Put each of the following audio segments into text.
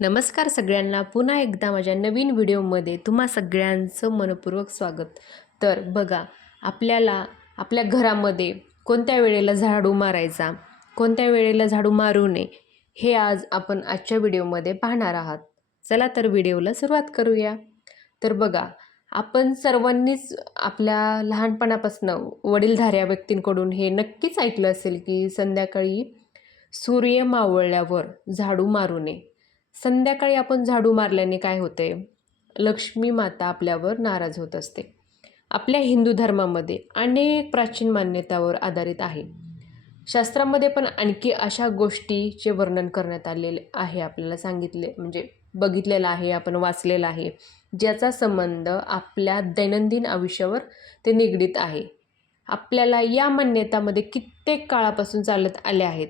नमस्कार सगळ्यांना. पुन्हा एकदा माझ्या नवीन व्हिडिओमध्ये तुम्हा सगळ्यांचं मनपूर्वक स्वागत. तर बघा आपल्याला आपल्या घरामध्ये कोणत्या वेळेला झाडू मारायचा कोणत्या वेळेला झाडू मारू नये हे आज आपण आजच्या व्हिडिओमध्ये पाहणार आहात. चला तर व्हिडिओला सुरुवात करूया. तर बघा आपण सर्वांनीच आपल्या लहानपणापासून वडीलधाऱ्या व्यक्तींकडून हे नक्कीच ऐकलं असेल की संध्याकाळी सूर्य मावळल्यावर झाडू मारू नये. संध्याकाळी आपण झाडू मारल्याने काय होते? लक्ष्मी माता आपल्यावर नाराज होत असते. आपल्या हिंदू धर्मामध्ये अनेक प्राचीन मान्यतावर आधारित आहे. शास्त्रामध्ये पण आणखी अशा गोष्टीचे वर्णन करण्यात आलेले आहे आपल्याला सांगितले म्हणजे बघितलेलं आहे आपण वाचलेलं आहे ज्याचा संबंध आपल्या दैनंदिन आयुष्यावर ते निगडीत आहे. आपल्याला या मान्यतामध्ये कित्येक काळापासून चालत आले आहेत.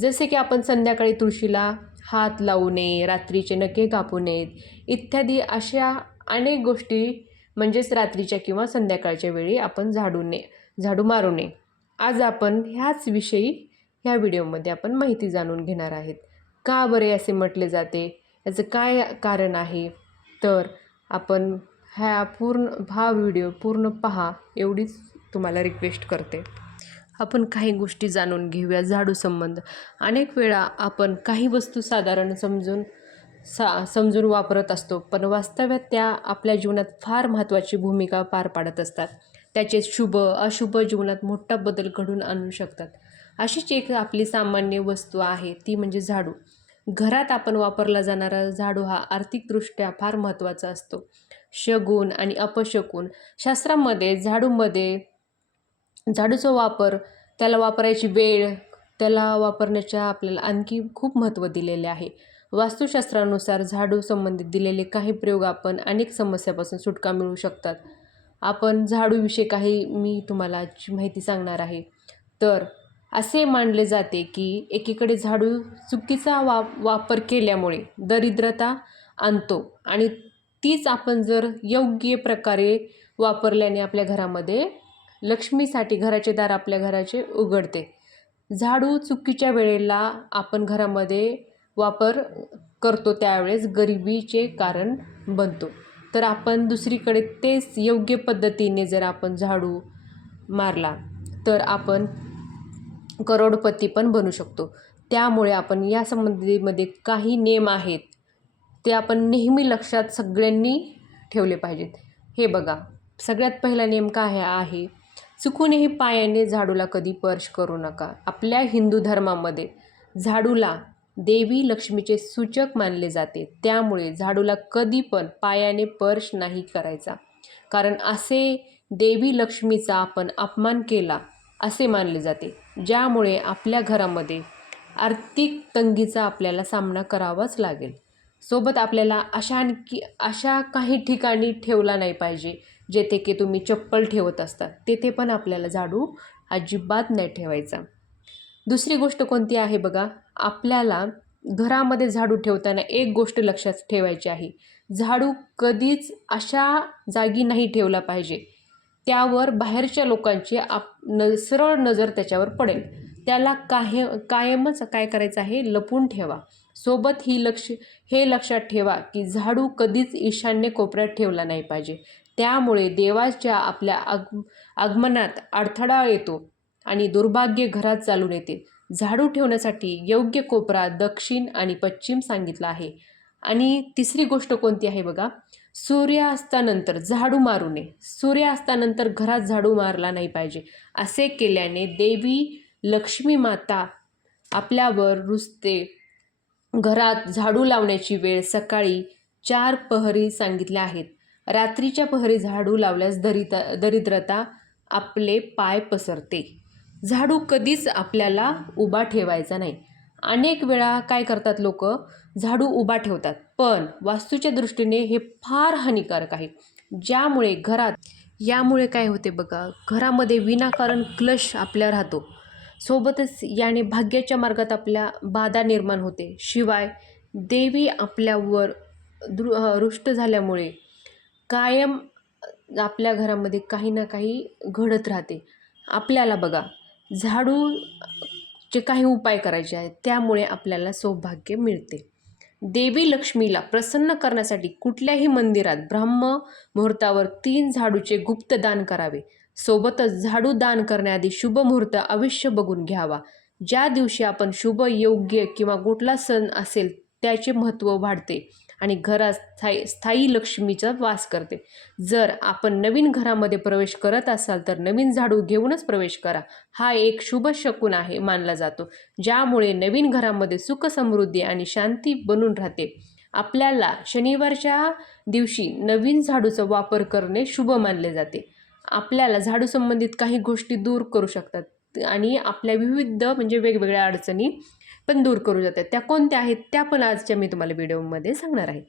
जसे की आपण संध्याकाळी तुळशीला हात लावू नये रात्रीचे नखे कापू नयेत इत्यादी अशा अनेक गोष्टी म्हणजेच रात्रीच्या किंवा संध्याकाळच्या वेळी आपण झाडू नये झाडू मारू नये आज आपण ह्याच विषयी ह्या व्हिडिओमध्ये आपण माहिती जाणून घेणार आहेत. का बरे असे म्हटले जाते? याचं काय कारण आहे? तर आपण ह्या पूर्ण हा व्हिडिओ पूर्ण पहा एवढीच तुम्हाला रिक्वेस्ट करते. आपण काही गोष्टी जाणून घेऊया झाडू संबंध. अनेक वेळा आपण काही वस्तू साधारण समजून सा समजून वापरत असतो पण वास्तव्यात त्या आपल्या जीवनात फार महत्त्वाची भूमिका पार पाडत असतात. त्याचे शुभ अशुभ जीवनात मोठा बदल घडून आणू शकतात. अशीच एक आपली सामान्य वस्तू आहे ती म्हणजे झाडू. घरात आपण वापरला जाणारा झाडू हा आर्थिकदृष्ट्या फार महत्त्वाचा असतो. शगुन आणि अपशगुन. शास्त्रामध्ये झाडूमध्ये झाडूचा वापर त्याला वापरायची वेळ त्याला वापरण्याच्या आपल्याला आणखी खूप महत्त्व दिलेले आहे. वास्तुशास्त्रानुसार झाडू संबंधित दिलेले काही प्रयोग आपण अनेक समस्यापासून सुटका मिळू शकतात. आपण झाडूविषयी काही मी तुम्हाला माहिती सांगणार आहे. तर असे मानले जाते की एकीकडे झाडू चुकीचा वा वापर केल्यामुळे दरिद्रता आणतो आणि तीच आपण जर योग्य प्रकारे वापरल्याने आपल्या घरामध्ये लक्ष्मीसाठी घराचे दार आपल्या घराचे उघडते. झाडू चुकीच्या वेळेला आपण घरामध्ये वापर करतो त्यावेळेस गरिबीचे कारण बनतो. तर आपण दुसरीकडे तेच योग्य पद्धतीने जर आपण झाडू मारला तर आपण करोडपती पण बनू शकतो. त्यामुळे आपण या संबंधीमध्ये काही नियम आहेत ते आपण नेहमी लक्षात सगळ्यांनी ठेवले पाहिजेत. हे बघा सगळ्यात पहिला नेम काय आहे? चुकूनही पायाने झाडूला कधी स्पर्श करू नका. आपल्या हिंदू धर्मामध्ये झाडूला देवी लक्ष्मीचे सूचक मानले जाते. त्यामुळे झाडूला कधी पण पायाने स्पर्श नाही करायचा. कारण असे देवी लक्ष्मीचा आपण अपमान केला असे मानले जाते. ज्यामुळे आपल्या घरामध्ये आर्थिक तंगीचा आपल्याला सामना करावाच लागेल. सोबत आपल्याला अशा आणखी अशा काही ठिकाणी ठेवला नाही पाहिजे. जेथे की तुम्ही चप्पल ठेवत असतात तेथे पण आपल्याला झाडू अजिबात नाही ठेवायचा. दुसरी गोष्ट कोणती आहे बघा आपल्याला घरामध्ये झाडू ठेवताना एक गोष्ट लक्षात ठेवायची आहे. झाडू कधीच अशा जागी नाही ठेवला पाहिजे. त्यावर बाहेरच्या लोकांची आप न सरळ नजर त्याच्यावर पडेल. त्याला काय कायमच काय करायचं आहे? लपून ठेवा. सोबत ही लक्ष हे लक्षात ठेवा की झाडू कधीच ईशान्य कोपऱ्यात ठेवला नाही पाहिजे. त्यामुळे देवाच्या आपल्या आग आगमनात अडथळा येतो आणि दुर्भाग्य घरात चालून येते. झाडू ठेवण्यासाठी योग्य कोपरा दक्षिण आणि पश्चिम सांगितला आहे. आणि तिसरी गोष्ट कोणती आहे बघा? सूर्यास्तानंतर झाडू मारू नये. सूर्यास्तानंतर घरात झाडू मारला नाही पाहिजे. असे केल्याने देवी लक्ष्मी माता आपल्यावर रुजते घरात झाडू लावण्याची वेळ सकाळी चार पहरी सांगितल्या आहेत. रात्रीच्या पहरी झाडू लावल्यास दरित दरिद्रता आपले पाय पसरते. झाडू कधीच आपल्याला उभा ठेवायचा नाही. अनेक वेळा काय करतात लोक? झाडू उभा ठेवतात. पण वास्तूच्या दृष्टीने हे फार हानिकारक आहे. ज्यामुळे घरात यामुळे काय होते बघा? घरामध्ये विनाकारण क्लश आपल्या राहतो. सोबतच याने भाग्याच्या मार्गात आपल्या बाधा निर्माण होते. शिवाय देवी आपल्यावर दृ रुष्ट झाल्यामुळे कायम आपल्या घरामध्ये काही ना काही घडत राहते. आपल्याला बघा झाडूचे काही उपाय करायचे आहेत त्यामुळे आपल्याला सौभाग्य मिळते. देवी लक्ष्मीला प्रसन्न करण्यासाठी कुठल्याही मंदिरात ब्रह्म मुहूर्तावर तीन झाडूचे गुप्त दान करावे. सोबतच झाडू दान करण्याआधी शुभ मुहूर्त अवश्य बघून घ्यावा. ज्या दिवशी आपण शुभ योग्य किंवा कुठला सण असेल त्याचे महत्त्व वाढते. आणि घरात स्थायी स्थायी लक्ष्मीचा वास करते. जर आपण नवीन घरामध्ये प्रवेश करत असाल तर नवीन झाडू घेऊनच प्रवेश करा. हा एक शुभ शकून आहे मानला जातो. ज्यामुळे नवीन घरामध्ये सुख समृद्धी आणि शांती बनून राहते. आपल्याला शनिवारच्या दिवशी नवीन झाडूचा वापर करणे शुभ मानले जाते. आपल्याला झाडू संबंधित काही गोष्टी दूर करू शकतात. आणि आपल्या विविध म्हणजे वेगवेगळ्या अडचणी पण दूर करू जातात. त्या कोणत्या आहेत? त्या पण आजच्या मी तुम्हाला व्हिडिओमध्ये सांगणार आहे.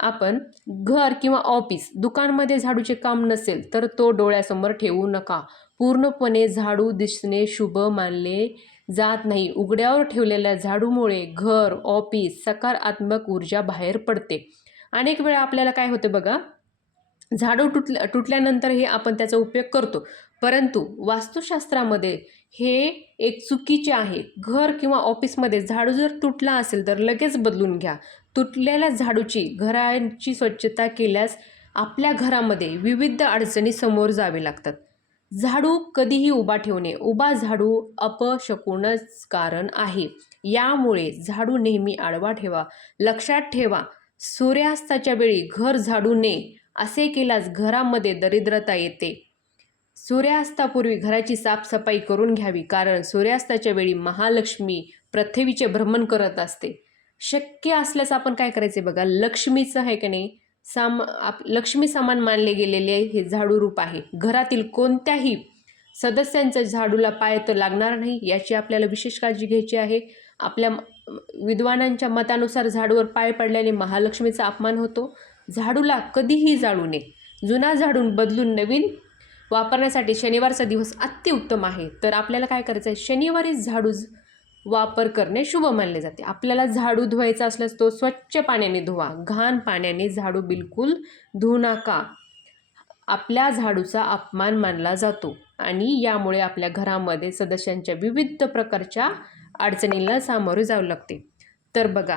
आपण घर किंवा ऑफिस दुकानमध्ये झाडूचे काम नसेल तर तो डोळ्यासमोर ठेवू नका. पूर्णपणे झाडू दिसणे शुभ मानले जात नाही. उघड्यावर ठेवलेल्या झाडूमुळे घर ऑफिस सकारात्मक ऊर्जा बाहेर पडते. अनेक वेळा आपल्याला काय होते बघा झाडू तुटल्या तुटल्यानंतरही आपण त्याचा उपयोग करतो. परंतु वास्तुशास्त्रामध्ये हे एक चुकीचे आहे. घर किंवा ऑफिसमध्ये झाडू जर तुटला असेल तर लगेच बदलून घ्या. तुटलेल्या झाडूची घराची स्वच्छता केल्यास आपल्या घरामध्ये विविध अडचणी समोर जावे लागतात. झाडू कधीही उभा ठेवणे उभा झाडू अपशकूनच कारण आहे. यामुळे झाडू नेहमी आडवा ठेवा लक्षात ठेवा सूर्यास्ताच्या वेळी घर झाडू नये असे केल्यास घरामध्ये दरिद्रता येते. सूर्यास्तापूर्वी घराची साफसफाई करून घ्यावी कारण सूर्यास्ताच्या वेळी महालक्ष्मी पृथ्वीचे भ्रमण करत असते. शक्य असल्यास आपण काय करायचे बघा? लक्ष्मीचं आहे का नाही? साम आप लक्ष्मी समान मानले गेलेले हे झाडू रूप आहे. घरातील कोणत्याही सदस्यांचं झाडूला पाय तर लागणार नाही याची आपल्याला विशेष काळजी घ्यायची आहे. आपल्या विद्वानांच्या मतानुसार झाडूवर पाय पडल्याने महालक्ष्मीचा अपमान होतो. झाडूला कधीही जाळू नये. जुना झाडून बदलून नवीन वापरण्यासाठी शनिवारचा दिवस अतिउत्तम आहे. तर आपल्याला काय करायचं आहे शनिवारीच झाडू वापर करणे शुभ मानले जाते. आपल्याला झाडू धुवायचा असल्यास तो स्वच्छ पाण्याने धुवा. घाण पाण्याने झाडू बिलकुल धुऊ नका. आपल्या झाडूचा अपमान मानला जातो आणि यामुळे आपल्या घरामध्ये सदस्यांच्या विविध प्रकारच्या अडचणींना सामोरे जावं लागते. तर बघा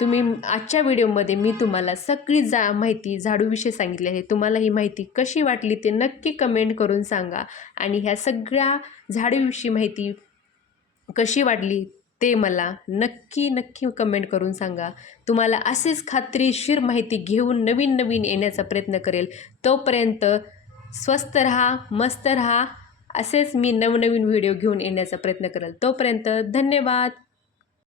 तुम्ही आजच्या व्हिडिओमध्ये मी तुम्हाला सगळी जा माहिती झाडूविषयी सांगितली आहे. तुम्हाला ही माहिती कशी वाटली ते नक्की कमेंट करून सांगा. आणि ह्या सगळ्या झाडूविषयी माहिती कशी वाटली ते मला नक्की नक्की कमेंट करून सांगा. तुम्हाला असेच खात्रीशीर माहिती घेऊन नवीन नवीन येण्याचा प्रयत्न करेल. तोपर्यंत स्वस्त राहा मस्त राहा. असेच मी नवनवीन व्हिडिओ घेऊन येण्याचा प्रयत्न करेल. तोपर्यंत धन्यवाद.